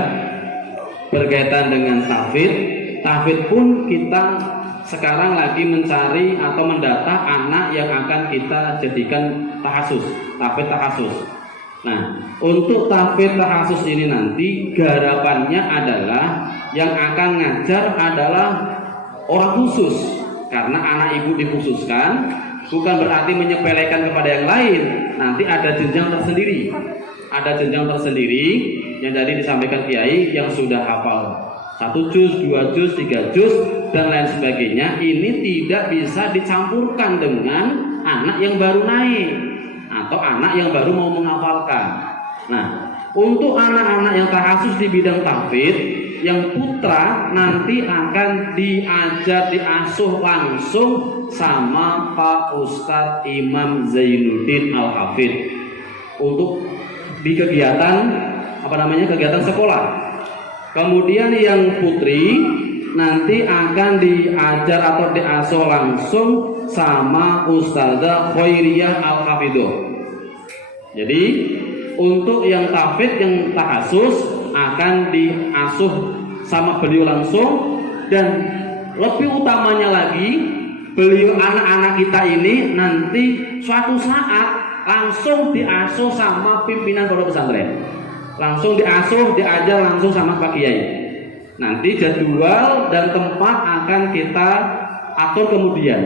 berkaitan dengan tahfidz. Tahfidz pun kita sekarang lagi mencari atau mendata anak yang akan kita jadikan tahasus, tahfidz tahasus. Nah, untuk tahfidz tahasus ini nanti garapannya adalah yang akan ngajar adalah orang khusus, karena anak ibu dikhususkan bukan berarti menyepelekan kepada yang lain. Nanti ada jenjang tersendiri. Ada jenjang tersendiri yang tadi disampaikan Kiai yang sudah hafal 1 juz, 2 juz, 3 juz dan lain sebagainya. Ini tidak bisa dicampurkan dengan anak yang baru naik atau anak yang baru mau menghafalkan. Nah, untuk anak-anak yang tahasus di bidang tahfidz, yang putra nanti akan diajar, diasuh langsung sama Pak Ustadz Imam Zainuddin Al-Hafidz untuk di kegiatan kegiatan sekolah. Kemudian yang putri nanti akan diajar atau diasuh langsung sama Ustazah Khairiyah Al-Hafidhoh. Jadi untuk yang tahfidz, yang tahasus akan diasuh sama beliau langsung, dan lebih utamanya lagi beliau, anak-anak kita ini nanti suatu saat langsung diasuh sama pimpinan pondok pesantren, langsung diasuh, diajar langsung sama Pak Kiai. Nanti jadwal dan tempat akan kita atur kemudian.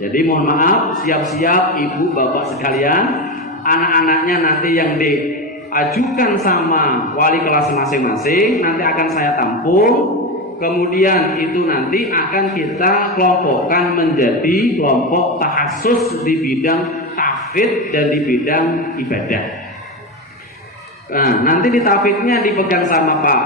Jadi mohon maaf, siap-siap ibu bapak sekalian, anak-anaknya nanti yang diajukan sama wali kelas masing-masing nanti akan saya tampung. Kemudian itu nanti akan kita kelompokkan menjadi kelompok tahasus di bidang tahfidz dan di bidang ibadah. Nah, nanti di tahfidznya dipegang sama Pak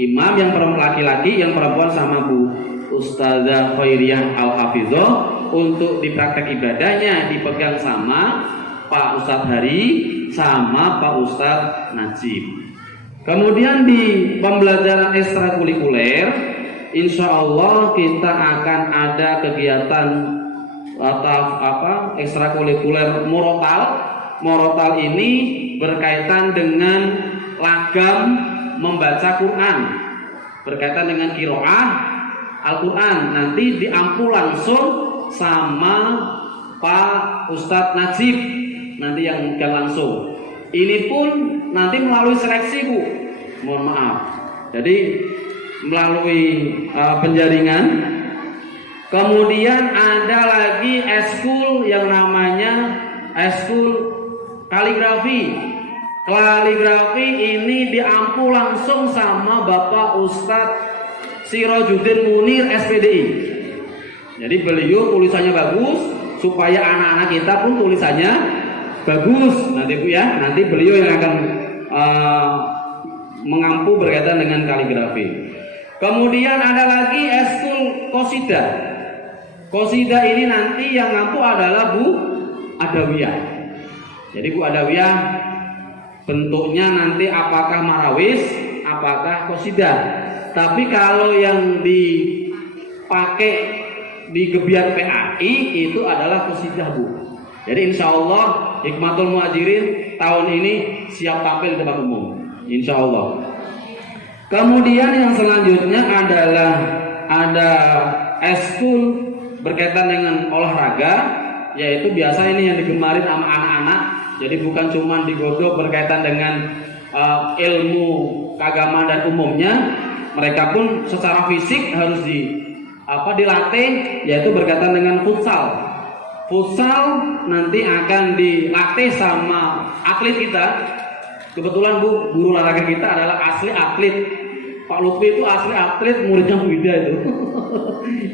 Imam yang laki-laki, yang perempuan sama Bu Ustazah Khairiyah Al-Hafidhoh. Untuk di praktek ibadahnya dipegang sama Pak Ustadz Hari sama Pak Ustadz Najib. Kemudian di pembelajaran ekstrakurikuler, insya Allah kita akan ada kegiatan ekstrakurikuler murotal. Murotal ini berkaitan dengan lagam membaca Quran, berkaitan dengan qiraah Al-Quran. Nanti diampu langsung sama Pak Ustadz Najib, nanti yang langsung. Ini pun nanti melalui seleksi Bu, mohon maaf. Jadi melalui penjaringan. Kemudian ada lagi eskul yang namanya eskul kaligrafi. Kaligrafi ini diampu langsung sama Bapak Ustadz Sirajuddin Munir SPDI. Jadi beliau tulisannya bagus supaya anak-anak kita pun tulisannya bagus nanti Bu ya. Nanti beliau yang akan mengampu berkaitan dengan kaligrafi. Kemudian ada lagi eskul qasidah. Qasidah ini nanti yang ngampu adalah Bu Adawiyah. Jadi Bu Adawiyah bentuknya nanti apakah marawis, apakah qasidah. Tapi kalau yang dipakai di Gebiat PAI itu adalah qasidah Bu. Jadi insya Allah Hikmatul Muhajirin tahun ini siap tampil di depan umum, insya Allah. Kemudian yang selanjutnya adalah ada eskul berkaitan dengan olahraga, yaitu biasa ini yang digemarin sama anak-anak. Jadi bukan cuma digodok berkaitan dengan ilmu keagamaan dan umumnya, mereka pun secara fisik harus dilatih, yaitu berkaitan dengan futsal. Futsal nanti akan dilatih sama atlet kita. Kebetulan Bu, guru olahraga kita adalah asli atlet. Pak Lutfi itu asli atlet, muridnya Bu Ida itu.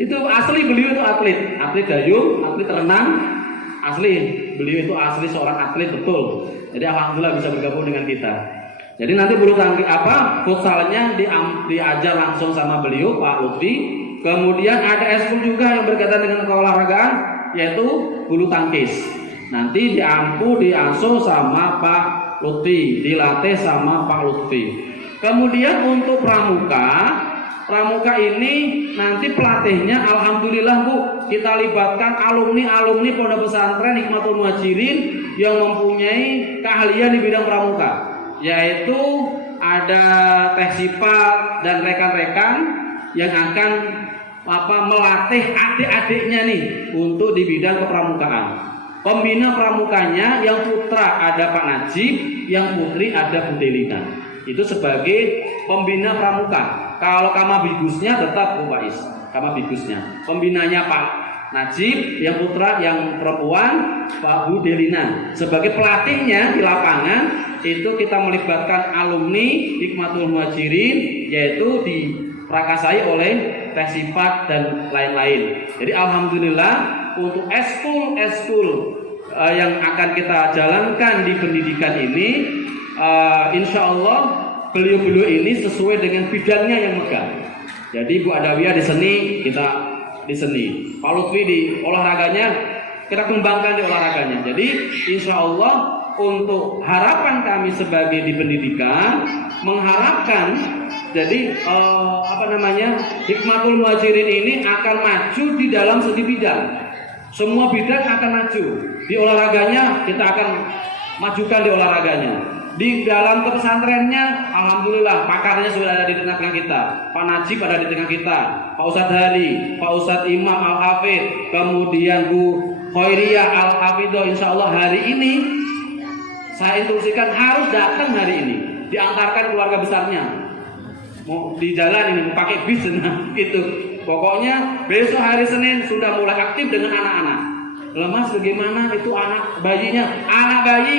Itu asli, beliau itu atlet dayung, atlet renang, asli beliau itu asli seorang atlet betul. Jadi alhamdulillah bisa bergabung dengan kita. Jadi nanti bulu tangkis futsalnya diajar langsung sama beliau Pak Lutfi. Kemudian ada eskul juga yang berkaitan dengan keolahragaan, yaitu bulu tangkis. Nanti diasuh sama Pak Lutfi, dilatih sama Pak Lutfi. Kemudian untuk pramuka ini nanti pelatihnya alhamdulillah Bu, kita libatkan alumni Pondok Pesantren Hikmatul Muhajirin yang mempunyai keahlian di bidang pramuka, yaitu ada Teh Sifat dan rekan-rekan yang akan melatih adik-adiknya nih untuk di bidang kepramukaan. Pembina pramukanya yang putra ada Pak Najib, yang putri ada Bu Delina. Itu sebagai pembina pramuka. Kalau kamabigusnya tetap Bu Faiz, kamabigusnya. Pembinanya Pak Najib, yang putra, yang perempuan Pak Bu Delina. Sebagai pelatihnya di lapangan itu kita melibatkan alumni Hikmatul Muhajirin, yaitu diprakasai oleh Teh Sifat dan lain-lain. Jadi alhamdulillah untuk eskul yang akan kita jalankan di pendidikan ini, insya Allah beliau-beliau ini sesuai dengan bidangnya yang megang. Jadi Bu Adawiyah di seni, kita di seni. Pak Lutfi di olahraganya, kita kembangkan di olahraganya. Jadi insya Allah untuk harapan kami sebagai di pendidikan, mengharapkan jadi Hikmatul Muhajirin ini akan maju di dalam segi bidang. Semua bidang akan maju. Di olahraganya kita akan majukan di olahraganya. Di dalam pesantrennya, alhamdulillah pakarnya sudah ada di tengah-tengah kita. Pak Najib ada di tengah kita, Pak Ustadz Hari, Pak Ustadz Imam Al-Hafidh, kemudian Bu Khairiyah Al-Hafidhoh. Insya Allah hari ini saya instruksikan harus datang hari ini, diantarkan keluarga besarnya. Mau di jalan ini mau pakai bis gitu. Pokoknya besok hari Senin sudah mulai aktif dengan anak-anak. Lemas bagaimana itu anak bayinya? Anak bayi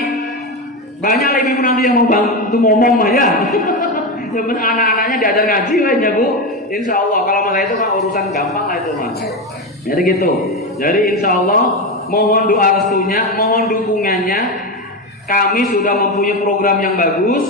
banyak lagi nanti yang mau bantu ngomong ya. Yang anak-anaknya diajar ngaji lah ya Bu. Insya Allah kalau masalah itu mah urusan gampang lah itu Mas. Jadi gitu. Jadi insya Allah mohon doa restunya, mohon dukungannya. Kami sudah mempunyai program yang bagus,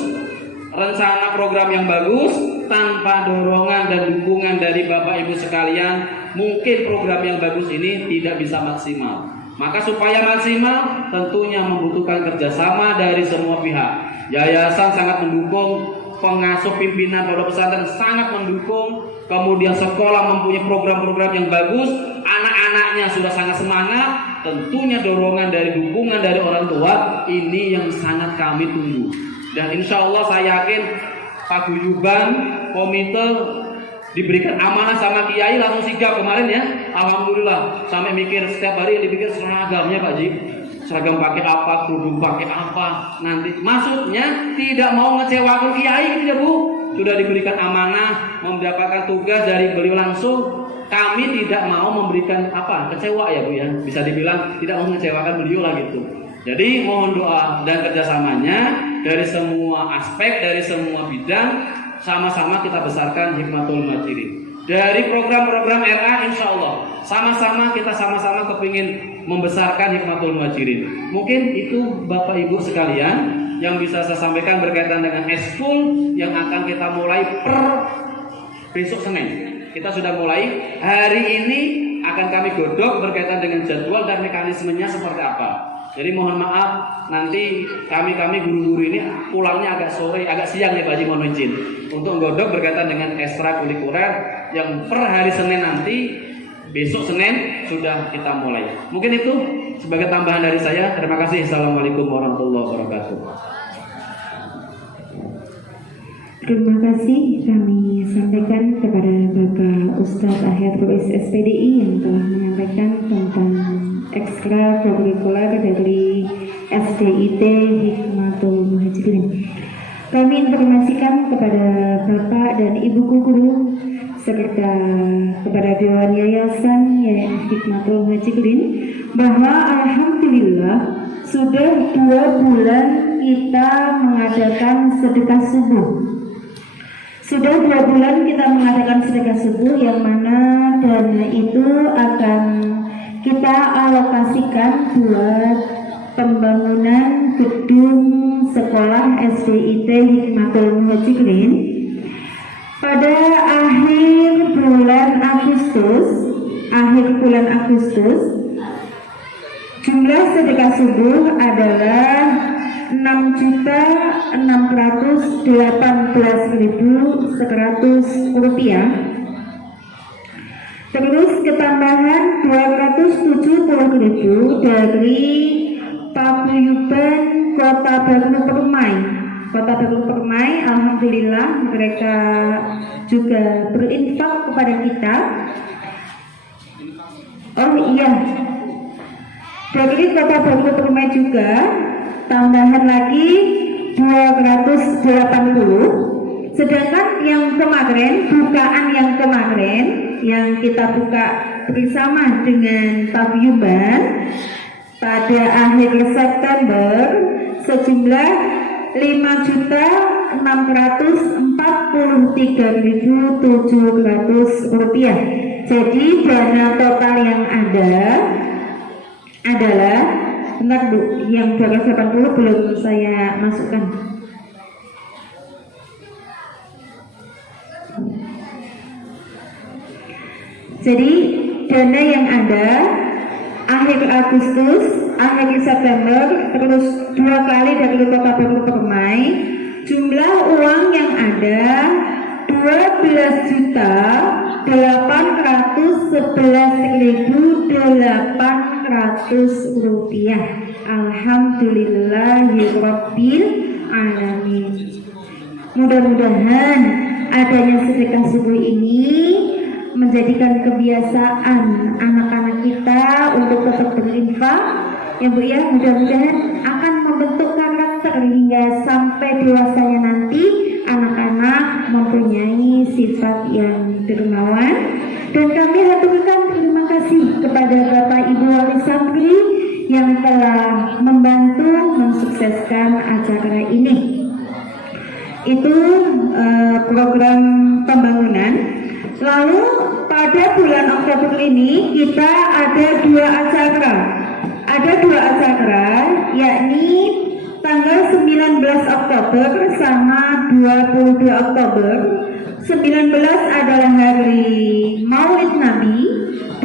rencana program yang bagus. Tanpa dorongan dan dukungan dari Bapak Ibu sekalian, mungkin program yang bagus ini tidak bisa maksimal. Maka supaya maksimal tentunya membutuhkan kerjasama dari semua pihak. Yayasan sangat mendukung, pengasuh pimpinan pondok pesantren sangat mendukung, kemudian sekolah mempunyai program-program yang bagus, anak-anaknya sudah sangat semangat. Tentunya dorongan dari dukungan dari orang tua ini yang sangat kami tunggu. Dan insya Allah saya yakin paguyuban komite diberikan amanah sama kiai langsung sigap kemarin ya. Alhamdulillah sampai mikir setiap hari yang dipikir seragamnya Pak Ji. Seragam pakai apa, kerudung pakai apa. Nanti maksudnya tidak mau ngecewakan kiai gitu ya Bu. Sudah diberikan amanah, mendapatkan tugas dari beliau langsung. Kami tidak mau memberikan kecewa ya Bu ya. Bisa dibilang tidak mau mengecewakan beliau lah gitu. Jadi mohon doa dan kerjasamanya dari semua aspek, dari semua bidang, sama-sama kita besarkan Hikmatul Muhajirin. Dari program-program RA insya Allah sama-sama kita sama-sama kepingin membesarkan Hikmatul Muhajirin. Mungkin itu Bapak Ibu sekalian yang bisa saya sampaikan berkaitan dengan eskul yang akan kita mulai per besok Senin. Kita sudah mulai hari ini, akan kami godok berkaitan dengan jadwal dan mekanismenya seperti apa. Jadi mohon maaf nanti kami guru-guru ini pulangnya agak sore, agak siang ya Pak Haji, mohon izin untuk godok berkaitan dengan ekstrakurikuler yang per hari Senin nanti, besok Senin sudah kita mulai. Mungkin itu sebagai tambahan dari saya. Terima kasih. Assalamualaikum warahmatullahi wabarakatuh. Terima kasih kami sampaikan kepada Bapak Ustadz Ahyad Ruiz SPDI yang telah menyampaikan tentang ekstrakurikuler dari SDIT Hikmatul Muhajirin. Kami informasikan kepada Bapak dan Ibu guru serta kepada Dewan Yayasan Hikmatul Muhajirin bahwa alhamdulillah sudah 2 bulan kita mengadakan sedekah subuh. Sudah 2 bulan kita mengadakan sedekah subuh yang mana dana itu akan kita alokasikan buat pembangunan gedung sekolah SDIT Hikmatul Muhajirin pada akhir bulan Agustus jumlah sedekah subuh adalah 6.618.100 rupiah. Terus ketambahan 270.000 dari Paguyuban Kota Baru Permai. Alhamdulillah mereka juga berinfak kepada kita. Oh iya, dari Kota Baru Permai juga tambahan lagi 280. Sedangkan yang kemarin, bukaan yang kemarin yang kita buka bersama dengan Paguyuban pada akhir September sejumlah 5.643.700 rupiah. Jadi dana total yang ada adalah, bentar Bu, yang 280 belum saya masukkan. Jadi dana yang ada akhir Agustus, akhir September, terus 2 kali dari Kota Baru Permai, jumlah uang yang ada 12.811.800 rupiah. Alhamdulillahirabbil alamin. Mudah-mudahan adanya sedekah subuh ini menjadikan kebiasaan anak-anak kita untuk tetap berinfak, ya Bu ya. Mudah-mudahan akan membentuk karakter hingga sampai dewasanya nanti anak-anak mempunyai sifat yang dermawan. Dan kami haturkan terima kasih kepada Bapak Ibu Wali Santri yang telah membantu mensukseskan acara ini. Itu program pembangunan. Lalu pada bulan Oktober ini kita ada 2 acara. Ada 2 acara, yakni tanggal 19 Oktober sama 22 Oktober. 19 adalah hari Maulid Nabi,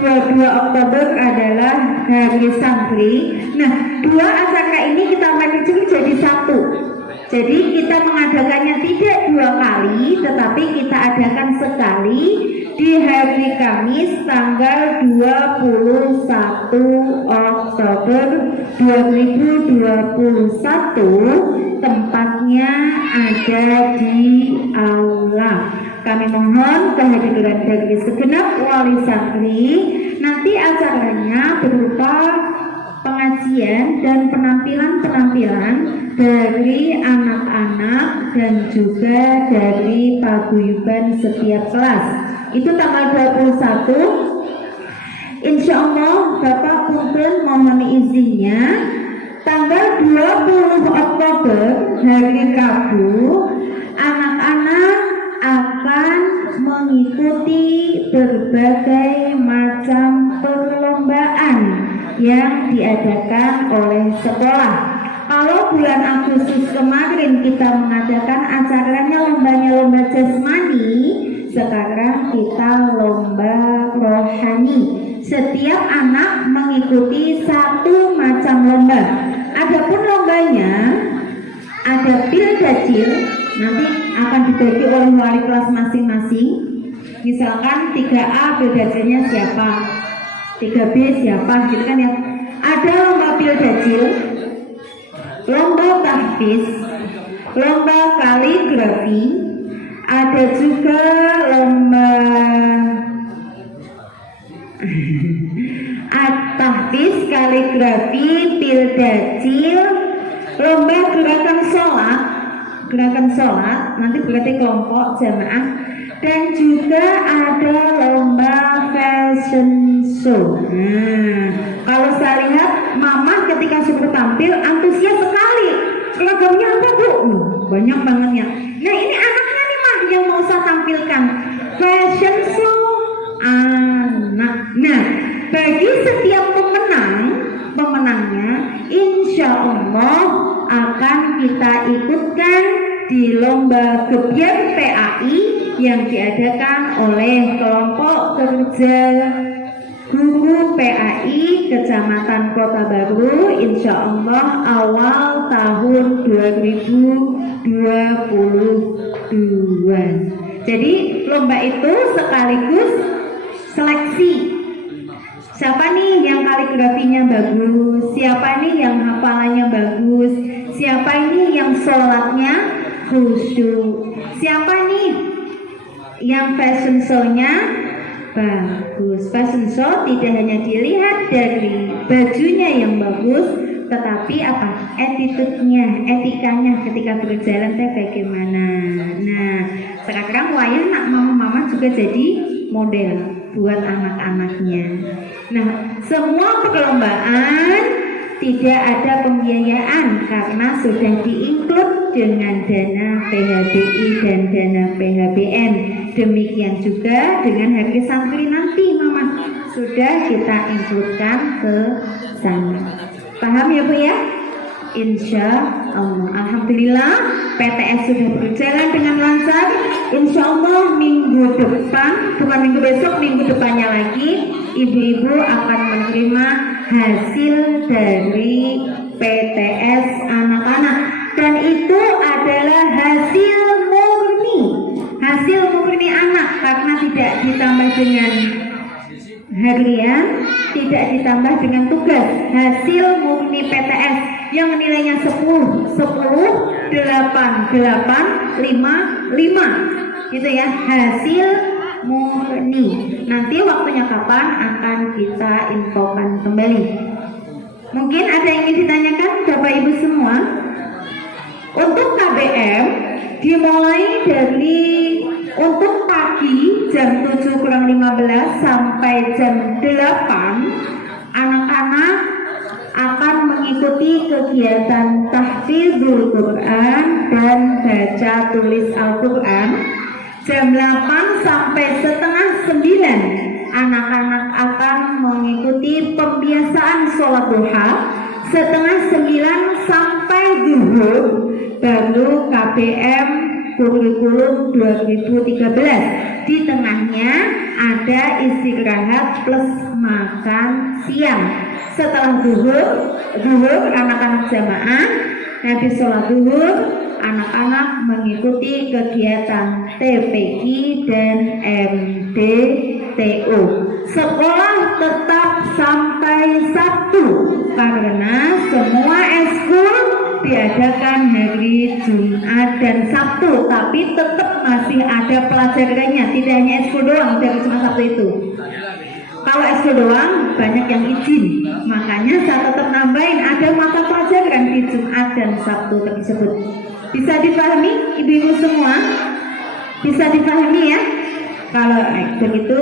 22 Oktober adalah hari santri. Nah, 2 acara ini kita manage jadi 1. Jadi kita mengadakannya tidak 2 kali, tetapi kita adakan sekali di hari Kamis tanggal 21 Oktober 2021. Tempatnya ada di aula. Kami mohon kehadiran dari segenap wali santri. Nanti acaranya berupa pengajian dan penampilan-penampilan dari anak-anak dan juga dari paguyuban setiap kelas. Itu tanggal 21. Insya Allah Bapak Punten mohon izinnya tanggal 20 Oktober hari Rabu anak-anak akan mengikuti berbagai macam perlombaan yang diadakan oleh sekolah. Kalau bulan Agustus kemarin kita mengadakan acaranya lomba jasmani, sekarang kita lomba rohani. Setiap anak mengikuti 1 macam lomba. Adapun lombanya ada pildacil, nanti akan dibagi oleh wali kelas masing-masing. Misalkan 3A pildacilnya siapa, 3B siapa, gitu kan ya. Ada lomba pildacil, lomba tahfiz, lomba kaligrafi, ada juga lomba tahfiz, kaligrafi, pildacil, lomba gerakan sholat, nanti berarti kelompok jamaah, dan juga ada lomba fashion show. Nah, kalau saya lihat mama ketika sudah tampil antusias sekali. Seragamnya apa Bu? Banyak banget ya. Nah ini anaknya nih mah yang mau saya tampilkan fashion show anak. Nah bagi setiap pemenang pemenangnya insya Allah akan kita ikutkan di lomba gebyar PAI yang diadakan oleh kelompok kerja guru PAI Kecamatan Kota Baru insya Allah awal tahun 2022. Jadi lomba itu sekaligus seleksi. Siapa nih yang kaligrafinya bagus? Siapa nih yang hafalannya bagus? Siapa ini yang sholatnya khusyuk? Siapa nih yang fashion show-nya bagus? Fashion show tidak hanya dilihat dari bajunya yang bagus, tetapi apa? Attitude-nya, etikanya ketika berjalan teh bagaimana. Nah, sekarang wayah nak mama juga jadi model buat anak-anaknya. Nah, semua perlombaan tidak ada pembiayaan karena sudah diinklud dengan dana PHBI dan dana PHBN. Demikian juga dengan hari santri nanti mama sudah kita inkludkan ke sana. Paham ya Bu ya? Insya Allah. Alhamdulillah PTS sudah berjalan dengan lancar. Insya Allah minggu depan, bukan minggu besok, minggu depannya lagi ibu-ibu akan menerima hasil dari PTS anak-anak, dan itu adalah hasil murni anak karena tidak ditambah dengan harian, tidak ditambah dengan tugas. Hasil murni PTS yang nilainya 10, 8, 8, 5 gitu ya, hasil murni. Nanti waktunya kapan akan kita infokan kembali. Mungkin ada yang ingin ditanyakan Bapak Ibu semua. Untuk KBM dimulai dari untuk pagi jam 7:15 sampai jam 8 anak-anak akan mengikuti kegiatan tahfidzul Quran dan baca tulis Al-Quran. Jam 8 sampai setengah 9 anak-anak akan mengikuti pembiasaan sholat duha. Setengah 9 sampai zuhur baru KBM kurikulum 2013. Di tengahnya ada istirahat plus makan siang. Setelah zuhur anak-anak jamaah, habis sholat zuhur anak-anak mengikuti kegiatan TPQ dan MDTO. Sekolah tetap sampai Sabtu karena semua eskul diadakan hari Jumat dan Sabtu, tapi tetap masih ada pelajarannya, tidak hanya eskul doang dari Jumat Sabtu itu. Kalau eskul doang banyak yang izin, makanya saya tetap nambahin ada mata pelajaran di Jumat dan Sabtu tersebut. Bisa dipahami ibu-ibu semua? Bisa dipahami ya? Kalau begitu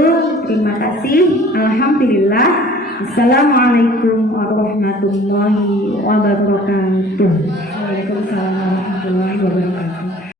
terima kasih. Alhamdulillah. Assalamualaikum warahmatullahi wabarakatuh. Waalaikumsalam warahmatullahi wabarakatuh.